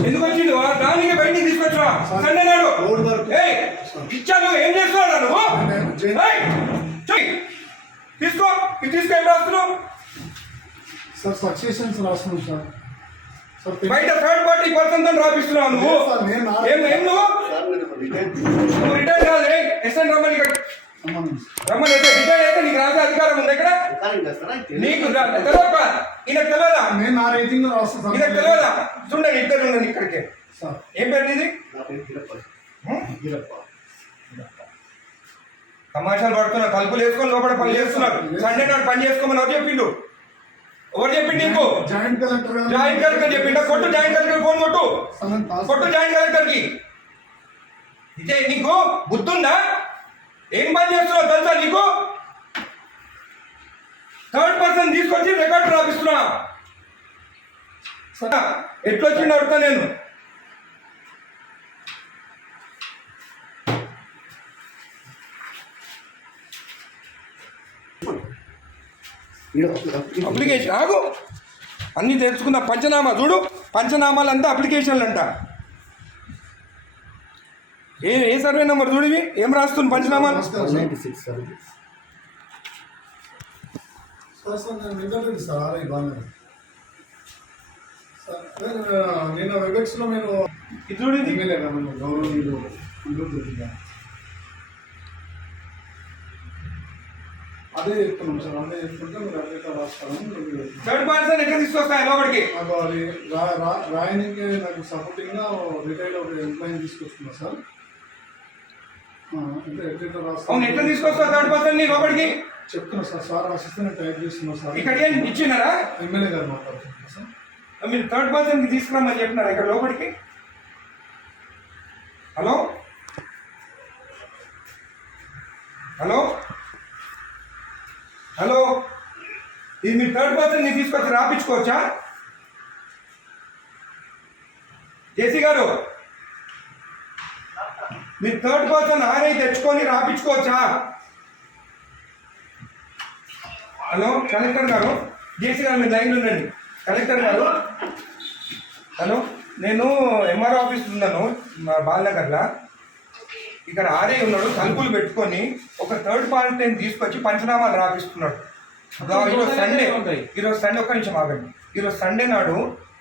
ఎందుకు వచ్చిండు దానికి బయటికి తీసుకొచ్చా సండే నాడు ఇచ్చాను ఏం చేస్తున్నాడు నువ్వు తీసుకో ఇది తీసుకో ఏం రాస్తున్నావు సార్ సక్సెషన్స్ రాస్తున్నాం సార్ బయట థర్డ్ పార్టీ పర్సన్ తో రాపిస్తున్నావు నువ్వు ఏం నువ్వు రిటైర్ కాదు ఎస్ఎన్ రమ్మని ఇక్కడ రమ్మని అయితే రిటైర్ అయితే నీకు రాసే అధికారం ఉంది ఇక్కడ నీకు తెలియక ఈయనకు తెలియదా నేను నా రేటింగ్ లో రాస్తాను ఈయనకు తెలియదా చూడండి ఇద్దరు ఉండండి ఇక్కడికి ఏం పేరు నీది తమాషాలు పడుతున్నారు తలుపులు వేసుకొని లోపల పని చేస్తున్నారు సండే నాడు పని చేసుకోమని ఎవరు చెప్పిండు నీకు జాయింట్ కలెక్టర్ చెప్పిండా కొట్టు జాయింట్ కలెక్టర్ ఫోన్ కొట్టు జాయింట్ కలెక్టర్ కి ఇదే నీకు బుద్ధుందా ఏం పని చేస్తున్నావు తెలుసా నీకు థర్డ్ పర్సన్ తీసుకొచ్చి రికార్డు రాపిస్తున్నా ఎట్లొచ్చిండు అడుగుతా నేను అప్లికేషన్ ఆగు అన్నీ తెలుసుకున్న పంచనామా చూడు పంచనామాలు అంతా అప్లికేషన్లు అంట ఏ సర్వే నెంబర్ చూడు ఇవి ఏం రాస్తుంది పంచనామాలు నేను వెబెక్స్ లో నేను చూడండి గౌరవనీయులు అదే చెప్తున్నాం సార్ అదే చెప్తుంటే మీరు అదే రాస్తాను థర్డ్ పర్సన్ ఎక్కడ తీసుకొస్తాయి లోపలికి అది రాయనికి నాకు సపోర్టింగ్ గా రిటైల్ ఒక ఎంప్లాయీ తీసుకొస్తున్నా సార్ అంటే ఎట్లా రాస్తాను ఎట్లా తీసుకొస్తావు థర్డ్ పర్సన్ ని లోపలికి చెప్తున్నా సార్ రాసిస్తే నేను టైప్ చేస్తున్నా సార్ ఇక్కడ ఏం ఇచ్చినారా ఎమ్మెల్యే గారు మాట్లాడుతున్నా సార్ మీరు థర్డ్ పర్సన్ కి తీసుకురామని చెప్పినారా ఇక్కడ లోపలికి హలో హలో హలో ఇది మీరు థర్డ్ పర్సన్ ని తీసుకొచ్చి రాపించుకోవచ్చా జేసీ గారు మీరు థర్డ్ పర్సన్ ఆర్ఐ తెచ్చుకొని రాపించుకోవచ్చా హలో కలెక్టర్ గారు జేసీ గారు మీరు లైన్లో ఉండండి కలెక్టర్ గారు హలో నేను ఎంఆర్ఓ ఆఫీస్ ఉన్నాను మా బాలనగర్లో ఇక్కడ ఆర్ఐ ఉన్నాడు తలుపులు పెట్టుకొని ఒక థర్డ్ పార్టీని తీసుకొచ్చి పంచనామాలు రాపిస్తున్నాడు ఈరోజు సండే ఒక్క నిమిషం ఆగండి ఈరోజు సండే నాడు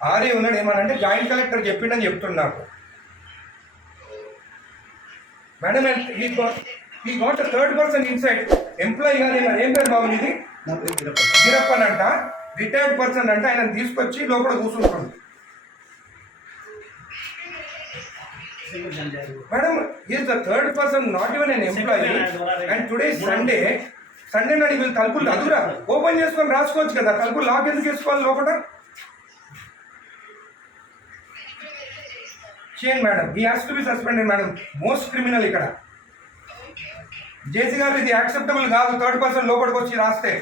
ఆర్ఐ ఉన్నాడు ఏమనంటే జాయింట్ కలెక్టర్ చెప్పిండని చెప్తున్నాడు నాకు మేడం ఈ గోట్ థర్డ్ పర్సన్ ఇన్సైడ్ ఎంప్లాయీ గారు ఏం పేరు బాబు ఇది గిరప్పన్ అంట రిటైర్డ్ పర్సన్ అంటే ఆయన తీసుకొచ్చి లోపల కూర్చుంటాడు madam is the third person not even n employee and today Sunday నాడు వీళ్ళు తలుపులు అదురా ఓపెన్ చేసుకొని రాసుకోవచ్చు కదా తలుపులు లాక్ ఎందుకు వేసుకోవాలి లోపల చేయండి మేడం ఈ has to be suspended madam most criminal ఇక్కడ జేసీ గారు ఇది యాక్సెప్టబుల్ కాదు థర్డ్ పర్సన్ లోపలికి వచ్చి రాస్తే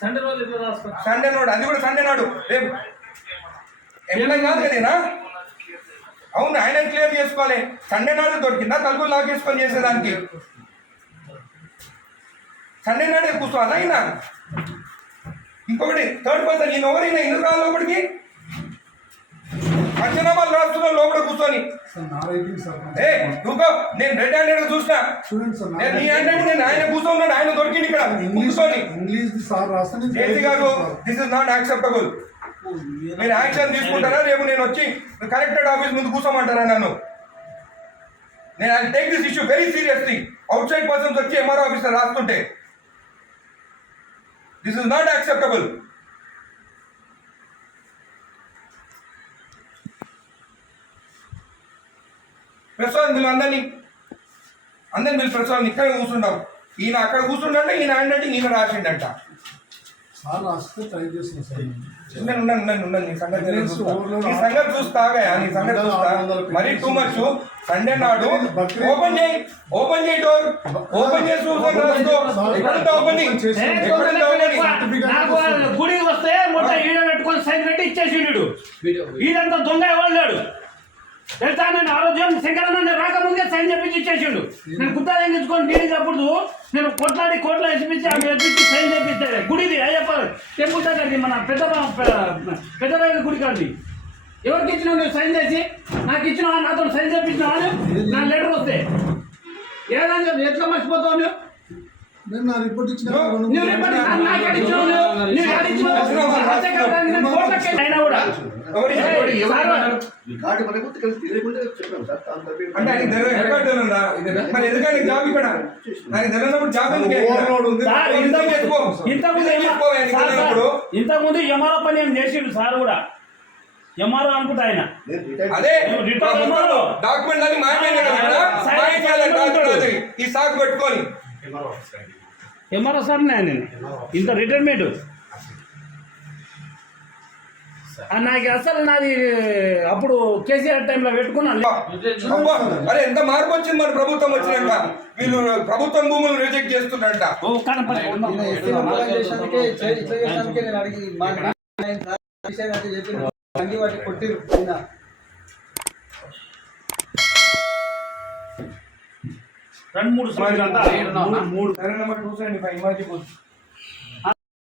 సండే నాడు అది కూడా సండే నాడు రేపు ఎంప్లాయీ కాదు కదేనా అవును ఆయన క్లియర్ చేసుకోవాలి సండే నాడు దొరికిందా తలుపులు లాక్ చేసుకొని చేసేదానికి సండే నాడే కూర్చోవాలా అయినా ఇంకొకటి థర్డ్ పర్సన్ ఈయన ఎవరైనా ఎందుకు రాలి లోపలికి పంచనామాలు రాస్తున్నాం లోపల కూర్చొని నేను రెడ్ హ్యాండెడ్ చూసినా నీ హ్యాండెడ్ నేను ఆయన కూర్చోన్నాడు ఆయన దొరికింది ఇక్కడ కూర్చొని జేసీ గారు దిస్ ఇస్ నాట్ యాక్సెప్టబుల్ మీరు యాక్షన్ తీసుకుంటారా రేపు నేను వచ్చి కలెక్టరేట్ ఆఫీస్ ముందు కూర్చోమంటారా నన్ను నేను I take this issue very seriously outside persons వచ్చి ఎంఆర్ఓ ఆఫీసర్ రాస్తుంటే this is not acceptable Prasad మీరు అందరినీ మీరు ప్రసాద్ ఇక్కడ కూర్చుంటాం ఈయన అక్కడ కూర్చుంటే ఈయన అంటే ఈయన రాసిండంట ఉండండి నీ సంగతి చూస్తాగా నీ సంగతి చూస్తా మరీ టూ మచ్ సండే నాడు ఓపెన్ చేయి డోర్ ఓపెన్ చేసి గుడికి వస్తే మొత్తం ఈడ పెట్టుకొని సైన్ పెట్టి ఇచ్చేసిండు ఈడంతా దొంగ ఎవరు తెలుసా నేను ఆ రోజు శంకరన్న నేను రాకముందే సైన్ చెప్పించి ఇచ్చేసిండు. నేను గుత్తా తెచ్చుకొని నీళ్ళు అప్పుడు నేను కొట్లాడి కోట్ల వేసిపించి ఆమె ఎత్తించి సైన్ చేపిస్తాను. గుడిది అయ్యప్ప టెంపుల్ దగ్గరది మన పెద్ద గుడి కాదు. ఎవరికి ఇచ్చినావు నువ్వు సైన్ చేసి? నాకు ఇచ్చినావా? నాతో సైన్ చేపించినావా? నా లెటర్ వస్తే ఏదైనా చెప్పి ఎట్లా మర్చిపోతావు నువ్వు? నేను నా రిపోర్ట్ ఇచ్చిన నువ్వు రిపోర్ట్ నాకు ఎక్కడ ఇచ్చినావు? నువ్వు ఎక్కడ ఇచ్చినావు? అయినా కూడా అంటే ఆయన రికార్డు ఉందా? మరి ఎందుకంటే జాబ్ ఇక్కడ ఆయన తెలియనప్పుడు జాబ్ ఇంతకుముందు ఎంఆర్ఓ పని ఏం చేసిండు సార్ కూడా. ఎంఆర్ఓ అనుకుంటా ఆయన. అదే డాక్యుమెంట్ అని మాయమైనా ఈ సాకు పెట్టుకొని ఎంఆర్ఓ సార్ నేను ఇంత రిటైర్మెంట్ నాకు అసలు నాది అప్పుడు కేసీఆర్ టైంలో పెట్టుకున్నాను. అరే ఎంత మార్పు వచ్చింది మన ప్రభుత్వం వచ్చినాక. వీళ్ళు ప్రభుత్వం భూములు రిజెక్ట్ చేస్తున్నారంట. రెండు మూడు మూడు 275